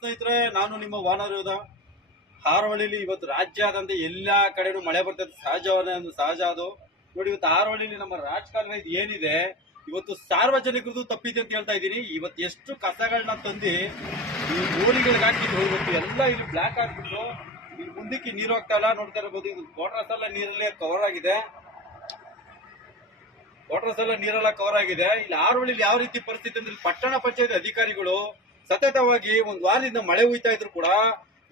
ಸ್ನೇಹಿತರೆ, ನಾನು ನಿಮ್ಮ ವಾನರಯೋಧ. ಹಾರೋಹಳ್ಳಿಲಿ ಇವತ್ತು ರಾಜ್ಯಾದ್ಯಂತ ಎಲ್ಲಾ ಕಡೆನೂ ಮಳೆ ಬರ್ತದೆ, ಸಹಜ ಅದು. ನೋಡಿ, ಇವತ್ತು ಹಾರೋಹಳ್ಳಿಲಿ ನಮ್ಮ ರಾಜಕಾರಣ ಇದು ಏನಿದೆ, ಇವತ್ತು ಸಾರ್ವಜನಿಕರದು ತಪ್ಪಿದೆ ಅಂತ ಹೇಳ್ತಾ ಇದ್ದೀನಿ. ಇವತ್ತು ಎಷ್ಟು ಕಸಗಳನ್ನ ತಂದು ಈ ಗೋಲಿಗಳಿಗೆ ಹಾಕಿದ್ರು, ಇವತ್ತು ಎಲ್ಲ ಇಲ್ಲಿ ಬ್ಲಾಕ್ ಆಗ್ಬಿಟ್ಟು ಇಲ್ಲಿ ಮುಂದಕ್ಕೆ ನೀರು ಹೋಗ್ತಾ ಇಲ್ಲ. ನೋಡ್ತಾ ಇರಬಹುದು, ಇದು ಕ್ವಾರ್ಟರ್ಸ್ ಎಲ್ಲ ನೀರಲ್ಲೇ ಕವರ್ ಆಗಿದೆ. ನೀರೆಲ್ಲ ಕವರ್ ಆಗಿದೆ. ಇಲ್ಲಿ ಹಾರೋಹಳ್ಳಿಲಿ ಯಾವ ರೀತಿ ಪರಿಸ್ಥಿತಿ ಅಂದ್ರೆ, ಪಟ್ಟಣ ಪಂಚಾಯತ್ ಅಧಿಕಾರಿಗಳು ಸತತವಾಗಿ ಒಂದು ವಾರದಿಂದ ಮಳೆ ಹುಯ್ತಾ ಇದ್ರು ಕೂಡ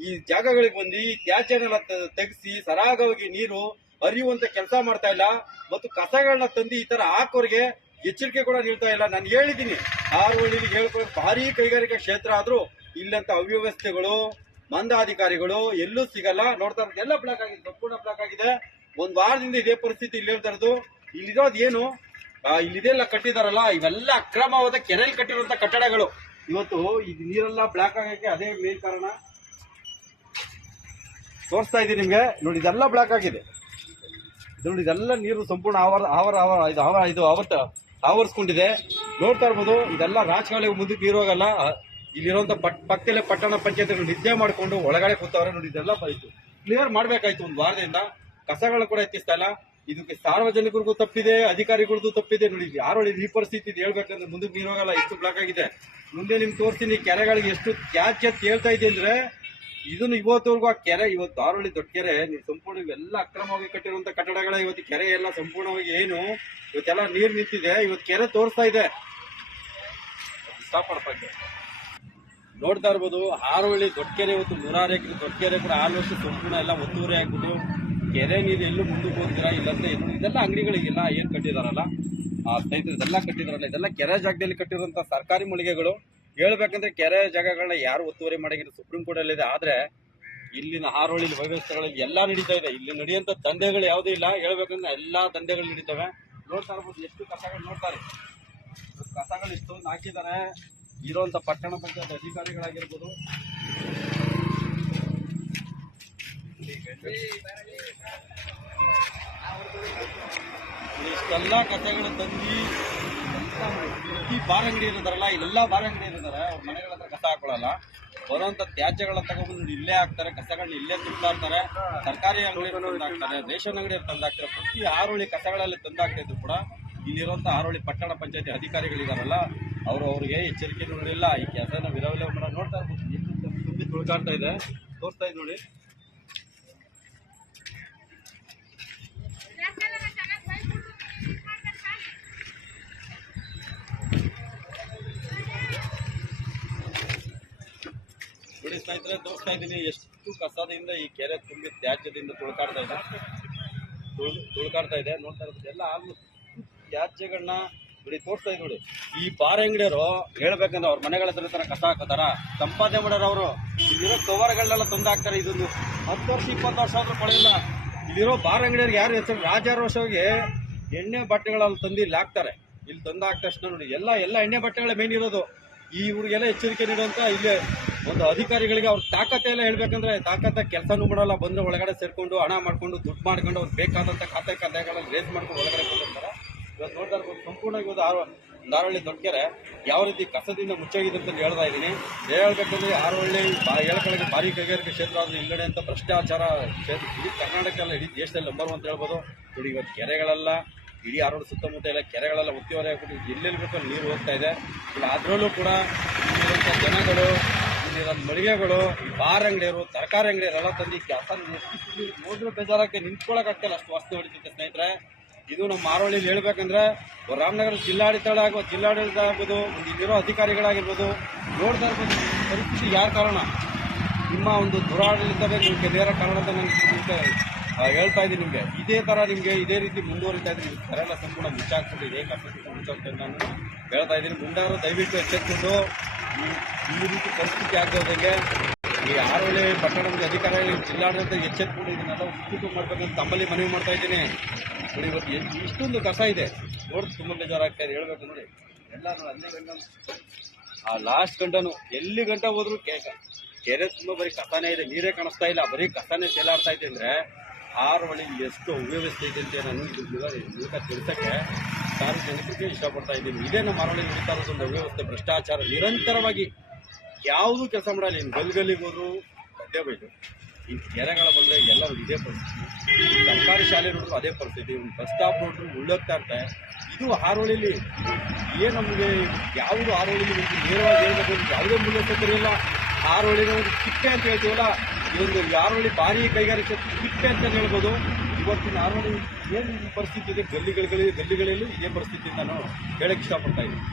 ಈ ಜಾಗಗಳಿಗೆ ಬಂದು ತ್ಯಾಜ್ಯನೆಲ್ಲ ತೆಗೆಸಿ ಸರಾಗವಾಗಿ ನೀರು ಹರಿಯುವಂತ ಕೆಲಸ ಮಾಡ್ತಾ ಇಲ್ಲ. ಮತ್ತು ಕಸಗಳನ್ನ ತಂದು ಈ ತರ ಹಾಕೋರಿಗೆ ಎಚ್ಚರಿಕೆ ಕೂಡ ನೀಡ್ತಾ ಇಲ್ಲ. ನಾನು ಹೇಳಿದ್ದೀನಿ, ಹಾರೋಹಳ್ಳಿಲಿ ಹೇಳ್ಕೊಂಡು ಭಾರಿ ಕೈಗಾರಿಕಾ ಕ್ಷೇತ್ರ ಆದ್ರೂ ಇಲ್ಲಂತ ಅವ್ಯವಸ್ಥೆಗಳು, ಮಂದಾಧಿಕಾರಿಗಳು ಎಲ್ಲೂ ಸಿಗಲ್ಲ. ನೋಡ್ತಾ ಇರೋದು ಎಲ್ಲ ಬ್ಲಾಕ್ ಆಗಿದೆ, ಸಂಪೂರ್ಣ ಬ್ಲಾಕ್ ಆಗಿದೆ. ಒಂದ್ ವಾರದಿಂದ ಇದೇ ಪರಿಸ್ಥಿತಿ ಇಲ್ಲಿ ಹೇಳ್ತಾ ಇರೋದು. ಇಲ್ಲಿರೋದು ಏನು, ಇಲ್ಲಿದೆಲ್ಲ ಕಟ್ಟಿದಾರಲ್ಲ, ಇವೆಲ್ಲ ಅಕ್ರಮವಾದ ಕೆರೆಯಲ್ಲಿ ಕಟ್ಟಿರುವಂತ ಕಟ್ಟಡಗಳು. ಇವತ್ತು ಇದು ನೀರೆಲ್ಲ ಬ್ಲಾಕ್ ಆಗಕ್ಕೆ ಅದೇ ಮೇನ್ ಕಾರಣ. ತೋರಿಸ್ತಾ ಇದ್ದೀನಿ ನಿಮ್ಗೆ. ನೋಡಿ, ಇದೆಲ್ಲ ಬ್ಲಾಕ್ ಆಗಿದೆ. ನೋಡಿ, ಇದೆಲ್ಲ ನೀರು ಸಂಪೂರ್ಣ ಆವರಿಸ್ಕೊಂಡಿದೆ. ನೋಡ್ತಾ ಇರ್ಬೋದು, ಇದೆಲ್ಲ ರಾಜಕಾರಣ ಮುಂದಕ್ಕೆ ನೀರು ಹೋಗಲ್ಲ. ಇಲ್ಲಿರುವಂತ ಪಕ್ಕದಲ್ಲೇ ಪಟ್ಟಣ ಪಂಚಾಯತ್ಗಳು ನಿದ್ದೆ ಮಾಡ್ಕೊಂಡು ಒಳಗಡೆ ಕೂತವ್ರೆ. ನೋಡಿ, ಇದೆಲ್ಲ ಕ್ಲಿಯರ್ ಮಾಡ್ಬೇಕಾಯ್ತು ಒಂದು ವಾರದಿಂದ. ಕಸಗಳು ಕೂಡ ಎತ್ತಿಸ್ತಾ ಇಲ್ಲ. ಇದಕ್ಕೆ ಸಾರ್ವಜನಿಕರಿಗೂ ತಪ್ಪಿದೆ, ಅಧಿಕಾರಿಗಳಿಗೂ ತಪ್ಪಿದೆ. ನೋಡಿ, ಹಾರೋಹಳ್ಳಿ ಈ ಪರಿಸ್ಥಿತಿ ಹೇಳ್ಬೇಕಂದ್ರೆ ಮುಂದಕ್ಕೆ ನೀರು ಹೋಗಲ್ಲ, ಎಷ್ಟು ಬ್ಲಾಕ್ ಆಗಿದೆ. ಮುಂದೆ ನಿಮ್ಗೆ ತೋರಿಸ್ತೀನಿ ಕೆರೆಗಳಿಗೆ ಎಷ್ಟು ತ್ಯಾಜ್ಯ ಹೇಳ್ತಾ ಇದೆ ಅಂದ್ರೆ. ಇದನ್ನು ಇವತ್ತವರೆಗೂ ಆ ಕೆರೆ, ಇವತ್ತು ಹಾರೋಹಳ್ಳಿ ದೊಡ್ಡ ಕೆರೆ ಸಂಪೂರ್ಣ ಇವೆಲ್ಲ ಅಕ್ರಮವಾಗಿ ಕಟ್ಟಿರುವಂತ ಕಟ್ಟಡಗಳ. ಇವತ್ತು ಕೆರೆ ಎಲ್ಲ ಸಂಪೂರ್ಣವಾಗಿ ಏನು ಇವತ್ತೆಲ್ಲ ನೀರು ನಿಂತಿದೆ. ಇವತ್ತು ಕೆರೆ ತೋರಿಸ್ತಾ ಇದೆ. ನೋಡ್ತಾ ಇರ್ಬೋದು, ಹಾರೋಹಳ್ಳಿ ದೊಡ್ಡ ಕೆರೆ ಇವತ್ತು 106 ಎಕರೆ ದೊಡ್ಡ ಕೆರೆ ಕೂಡ ಆಲ್ಮೋಸ್ಟ್ ಸಂಪೂರ್ಣ ಎಲ್ಲ ಒತ್ತುವರಿ ಆಗ್ಬಿಟ್ಟು ಕೆರೆ ನೀರು ಎಲ್ಲೂ ಮುಂದಕ್ಕೆ ಹೋಗ್ತೀರಾ ಇಲ್ಲಂದ್ರೆ ಇದೆಲ್ಲ ಅಂಗಡಿಗಳಿಗೆಲ್ಲ ಏನ್ ಕಟ್ಟಿದಾರಲ್ಲ ಸ್ನೇಹಿತರೆ, ಇದೆಲ್ಲ ಕಟ್ಟಿದಾರಲ್ಲ, ಇದೆಲ್ಲ ಕೆರೆ ಜಾಗದಲ್ಲಿ ಕಟ್ಟಿರುವಂತ ಸರ್ಕಾರಿ ಮಳಿಗೆಗಳು. ಹೇಳ್ಬೇಕಂದ್ರೆ ಕೆರೆ ಜಾಗಗಳನ್ನ ಯಾರು ಒತ್ತುವರಿ ಮಾಡಿದ್ರೆ ಸುಪ್ರೀಂ ಕೋರ್ಟ್ ಅಲ್ಲಿ ಇದೆ. ಆದ್ರೆ ಇಲ್ಲಿನ ಹಾರೋಹಳ್ಳಿ ವ್ಯವಸ್ಥೆಗಳಲ್ಲಿ ಎಲ್ಲಾ ನಡೀತಾ ಇದೆ. ಇಲ್ಲಿ ನಡೆಯುವಂತ ದಂಧೆಗಳು ಯಾವುದೂ ಇಲ್ಲ. ಹೇಳ್ಬೇಕಂದ್ರೆ ಎಲ್ಲಾ ದಂಧೆಗಳು ನಡೀತವೆ. ನೋಡ್ತಾ ಇರ್ಬೋದು, ಎಷ್ಟು ಕಸಗಳು ನೋಡ್ತಾರೆ, ಕಸಗಳು ಇಷ್ಟು ಹಾಕಿದ್ದಾರೆ. ಇರುವಂತ ಪಟ್ಟಣ ಪಂಚಾಯತ್ ಅಧಿಕಾರಿಗಳಾಗಿರ್ಬೋದು, ಇಷ್ಟೆಲ್ಲ ಕಸಗಳು ತಂದು ಈ ಬಾರ್ ಅಂಗಡಿ ಇರ್ತಾರಲ್ಲ, ಇಲ್ಲೆಲ್ಲ ಬಾರ್ ಅಂಗಡಿ ಇರ್ತಾರೆ, ಅವ್ರ ಮನೆಗಳ ಹತ್ರ ಕಸ ಹಾಕೊಳ್ಳಲ್ಲ. ಬರುವಂತ ತ್ಯಾಜ್ಯಗಳನ್ನ ತಗೊಂಡ್ಬಂದು ಇಲ್ಲೇ ಹಾಕ್ತಾರೆ, ಕಸಗಳನ್ನ ಇಲ್ಲೇ ತುಂಬ್ತಾ ಇರ್ತಾರೆ. ಸರ್ಕಾರಿ ಅಂಗಡಿ ತಂದಾಕ್ತಾರೆ, ರೇಷನ್ ಅಂಗಡಿ ತಂದಾಕ್ತಾರೆ. ಪ್ರತಿ ಹಾರೋಹಳ್ಳಿ ಕಸಗಳಲ್ಲಿ ತಂದಾಕ್ತಿದ್ರು ಕೂಡ ಇಲ್ಲಿರುವಂತ ಹಾರೋಹಳ್ಳಿ ಪಟ್ಟಣ ಪಂಚಾಯತಿ ಅಧಿಕಾರಿಗಳಿದಾರಲ್ಲ, ಅವ್ರಿಗೆ ಎಚ್ಚರಿಕೆ ನೋಡಿಲ್ಲ. ಈ ಕೆಲಸನ ವಿರವಲೆ ನೋಡ್ತಾ ಇರ್ಬೋದು, ಎಷ್ಟು ತುಂಬಿ ತುಳ್ಕಾಡ್ತಾ ಇದೆ. ತೋರಿಸ್ತಾ ಇದೆ ನೋಡಿ. ನೋಡಿ ಸ್ನೇಹಿತರೆ, ತೋರಿಸ್ತಾ ಇದ್ದೀನಿ ಎಷ್ಟು ಕಸದಿಂದ ಈ ಕೆರೆ ತುಂಬಿ ತ್ಯಾಜ್ಯದಿಂದ ತುಳ್ಕಾಡ್ತಾ ಇದೆ. ನೋಡ್ತಾ ಇರೋದು ಎಲ್ಲ ಆಲ್ಮೋಸ್ಟ್ ತ್ಯಾಜ್ಯಗಳನ್ನ ನೋಡಿ ತೋರಿಸ್ತಾ ಇದೆ. ನೋಡಿ, ಈ ಬಾರ್ ಅಂಗಡಿಯವರು ಹೇಳ್ಬೇಕಂದ್ರೆ ಅವ್ರ ಮನೆಗಳ ಹತ್ರ ಕಸ ಹಾಕೋತಾರ, ಸಂಪಾದನೆ ಮಾಡೋರು ಅವರು. ಇಲ್ಲಿರೋ ಕವರ್ಗಳನ್ನೆಲ್ಲ ತಂದು ಹಾಕ್ತಾರೆ. ಇದೊಂದು 10 ವರ್ಷ 20 ವರ್ಷ ಆದ್ರೂ ಪಡೆಯಿಲ್ಲ. ಇಲ್ಲಿರೋ ಬಾರ್ ಅಂಗಡಿಯವ್ರಿಗೆ ಯಾರು ಹೆಸರು ರಾಜಾರೋಷವಾಗಿ ಎಣ್ಣೆ ಬಟ್ಟೆಗಳಲ್ಲಿ ತಂದು ಇಲ್ಲಿ ಹಾಕ್ತಾರೆ. ಇಲ್ಲಿ ತಂದು ಹಾಕಿದ ತಕ್ಷಣ ನೋಡಿ ಎಲ್ಲ ಎಣ್ಣೆ ಬಟ್ಟೆಗಳೇ ಮೇನ್ ಇರೋದು. ಈ ಊರಿಗೆಲ್ಲ ಎಚ್ಚರಿಕೆ ನೀಡುವಂತ ಇಲ್ಲಿ ಒಂದು ಅಧಿಕಾರಿಗಳಿಗೆ ಅವ್ರ ತಾಕತ್ತೆ ಎಲ್ಲ ಹೇಳ್ಬೇಕಂದ್ರೆ ತಾಕತ್ತ ಕೆಲಸನೂ ಮಾಡಲ್ಲ. ಬಂದ್ರೆ ಒಳಗಡೆ ಸೇರ್ಕೊಂಡು ಹಣ ಮಾಡ್ಕೊಂಡು ದುಡ್ಡು ಮಾಡ್ಕೊಂಡು ಅವ್ರು ಬೇಕಾದಂತ ಖಾತೆಗಳನ್ನು ರೇಸ್ ಮಾಡ್ಕೊಂಡು ಒಳಗಡೆ ಬಂದಿರ್ತಾರೆ. ಇವತ್ತು ನೋಡ್ತಾ ಇರ್ಬೋದು, ಸಂಪೂರ್ಣ ಇವತ್ತು ಹಾರೋಹಳ್ಳಿ ದೊಡ್ಡ ಕೆರೆ ಯಾವ ರೀತಿ ಕಸದಿಂದ ಮುಚ್ಚಾಗಿದೆ ಅಂತ ಹೇಳ್ತಾ ಇದ್ದೀನಿ. ಹೇಳ್ಬೇಕಂದ್ರೆ ಹಾರೋಹಳ್ಳಿ ಹೇಳ್ಕೊಳ್ಳೋಕೆ ಭಾರಿ ಕೈಗಾರಿಕೆ ಕ್ಷೇತ್ರ ಆದ್ರೆ ಇಲ್ಲಡೆ ಅಂತ ಭ್ರಷ್ಟಾಚಾರ ಕ್ಷೇತ್ರ ಇಡೀ ಕರ್ನಾಟಕ ಎಲ್ಲ ಇಡೀ ದೇಶದಲ್ಲಿ ನಂಬರ್ 1 ಅಂತ ಹೇಳ್ಬೋದು. ನೋಡಿ, ಇವತ್ತು ಕೆರೆಗಳೆಲ್ಲ ಇಡೀ ಹಾರೋಹಳ್ಳಿ ಸುತ್ತಮುತ್ತ ಎಲ್ಲ ಕೆರೆಗಳೆಲ್ಲ ಒತ್ತಿವರೆ ಆಗ್ಬಿಟ್ಟು ಎಲ್ಲೆಲ್ಲಿ ಬೇಕಲ್ಲಿ ನೀರು ಹೋಗ್ತಾ ಇದೆ. ಇಲ್ಲ ಅದರಲ್ಲೂ ಕೂಡ ಇಲ್ಲಿರುವಂಥ ಜನಗಳು, ಇಲ್ಲಿರೋ ಮಳಿಗೆಗಳು, ಈ ಬಾರ್ ಅಂಗಡಿಯವರು, ತರಕಾರಿ ಅಂಗಡಿಯರೆಲ್ಲ ತಂದು ಕೆಲಸ ನೋಡಿದ್ರೆ ಬೇಜಾರಕ್ಕೆ ನಿಂತ್ಕೊಳ್ಳೋಕ್ಕಾಗ್ತಿಲ್ಲ, ಅಷ್ಟು ವಾಸನೆ ಹೊಡಿತೈತೆ ಸ್ನೇಹಿತರೆ. ಇದು ನಮ್ಮ ಹಾರೋಹಳ್ಳಿಲಿ ಹೇಳ್ಬೇಕಂದ್ರೆ ರಾಮನಗರ ಜಿಲ್ಲಾಡಳಿತ ಆಗ್ಬೋದು, ಇಲ್ಲಿರೋ ಅಧಿಕಾರಿಗಳಾಗಿರ್ಬೋದು. ನೋಡ್ತಾ ಇರ್ಬೋದು ಪರಿಸ್ಥಿತಿ ಯಾರ ಕಾರಣ, ನಿಮ್ಮ ಒಂದು ದುರಾಡಳಿತವೇ ನಿಮಗೆ ನೇರ ಕಾರಣ ಅಂತ ನಾನು ಹೇಳ್ತಾ ಇದ್ದೀನಿ ನಿಮಗೆ. ಇದೇ ಥರ ನಿಮಗೆ ಇದೇ ರೀತಿ ಮುಂದುವರಿತಾ ಇದ್ರೆ ಕೆರೆ ಎಲ್ಲ ಸಂಪೂರ್ಣ ಮುಚ್ಚಾಕ್ಬಿಟ್ಟಿದೆ, ಕಸಕ್ಕೆ ಮುಚ್ಚಾಕ್ತಾ ನಾನು ಹೇಳ್ತಾ ಇದ್ದೀನಿ. ಮುಂದಾರು ದಯವಿಟ್ಟು ಎಚ್ಚೆತ್ಕೊಂಡು ಈ ರೀತಿ ಪರಿಸ್ಥಿತಿ ಆಗ್ತದಂಗೆ ಈ ಹಾರೋಹಳ್ಳಿ ಪಟ್ಟಣದ ಅಧಿಕಾರಿಗಳು ಜಿಲ್ಲಾಡಳಿತ ಎಚ್ಚೆತ್ಕೊಂಡು ಇದನ್ನೆಲ್ಲ ಉಪಯೋಗ ಮಾಡ್ಬೇಕಂತ ತಮ್ಮಲ್ಲಿ ಮನವಿ ಮಾಡ್ತಾ ಇದ್ದೀನಿ. ನೋಡಿ, ಇವತ್ತು ಇಷ್ಟೊಂದು ಕಸ ಇದೆ, ನೋಡಿದ್ರೆ ತುಂಬ ಬೇಜಾರಾಗ್ತಾ ಇದೆ. ಹೇಳ್ಬೇಕು ನೋಡಿ, ಎಲ್ಲರೂ ಅಲ್ಲೇ ಗಂಟ ಲಾಸ್ಟ್ ಗಂಟನು ಎಲ್ಲಿ ಗಂಟ ಹೋದ್ರು ಕೆರೆ ತುಂಬ ಬರೀ ಕಸನೇ ಇದೆ, ನೀರೇ ಕಾಣಿಸ್ತಾ ಇಲ್ಲ, ಬರೀ ಕಸನೇ ತೇಲಾಡ್ತಾ ಇದೆ. ಅಂದರೆ ಹಾರೋಹಳ್ಳಿ ಎಷ್ಟು ಅವ್ಯವಸ್ಥೆ ಇದೆ ಅಂತ ನಾನು ಇದು ಮೂಲಕ ತಿಳಿಸೋಕ್ಕೆ ಸಾರ್ವಜನಿಕರಿಗೆ ಇಷ್ಟಪಡ್ತಾ ಇದ್ದೀನಿ. ಇದೇ ನಮ್ಮ ಹಾರೋಹಳ್ಳಿ ನಡೀತಾ ಇರೋದೊಂದು ಅವ್ಯವಸ್ಥೆ, ಭ್ರಷ್ಟಾಚಾರ ನಿರಂತರವಾಗಿ ಯಾವುದೂ ಕೆಲಸ ಮಾಡಲ್ಲ. ಇನ್ನು ಗಲ್ಲಿಗೆ ಹೋದ್ರು ಅದೇ ಬೈದು, ಈ ಕೆರೆಗಳ ಬಂದರೆ ಎಲ್ಲರೂ ಇದೇ ಪರಿಸ್ಥಿತಿ. ಸರ್ಕಾರಿ ಶಾಲೆ ನೋಡಿದ್ರು ಅದೇ ಪರಿಸ್ಥಿತಿ. ಬಸ್ ಸ್ಟಾಪ್ ನೋಡಿದ್ರು ಉಳ್ಳೋಗ್ತಾ ಇರ್ತಾರೆ. ಇದು ಹಾರೋಳಿಲಿ ಏನು ನಮಗೆ ಯಾವುದು ಹಾರೋಳಿಲಿ ನೇರವಾಗಿ ಹೇಳ್ಬೇಕು, ಯಾವುದೇ ಮೂಲಸೌಕರ್ಯ ಇಲ್ಲ. ಹಾರೋಳಿನ ಒಂದು ತಿಪ್ಪೆ ಅಂತ ಹೇಳ್ತೀವಲ್ಲ, ಈ ಒಂದು ಹಾರೋಳಿ ಭಾರಿ ಕೈಗಾರಿಕೆ ತಿಪ್ಪೆ ಅಂತ ಹೇಳ್ಬೋದು. ಇವತ್ತಿನ ಹಾರೋಳಿ ಏನು ಪರಿಸ್ಥಿತಿ ಇದೆ, ಗಲ್ಲಿಗಳಲ್ಲಿ ಇದೇ ಪರಿಸ್ಥಿತಿ ನಾನು ಹೇಳಕ್ಕೆ ಇಷ್ಟಪಡ್ತಾ ಇದ್ದೀನಿ.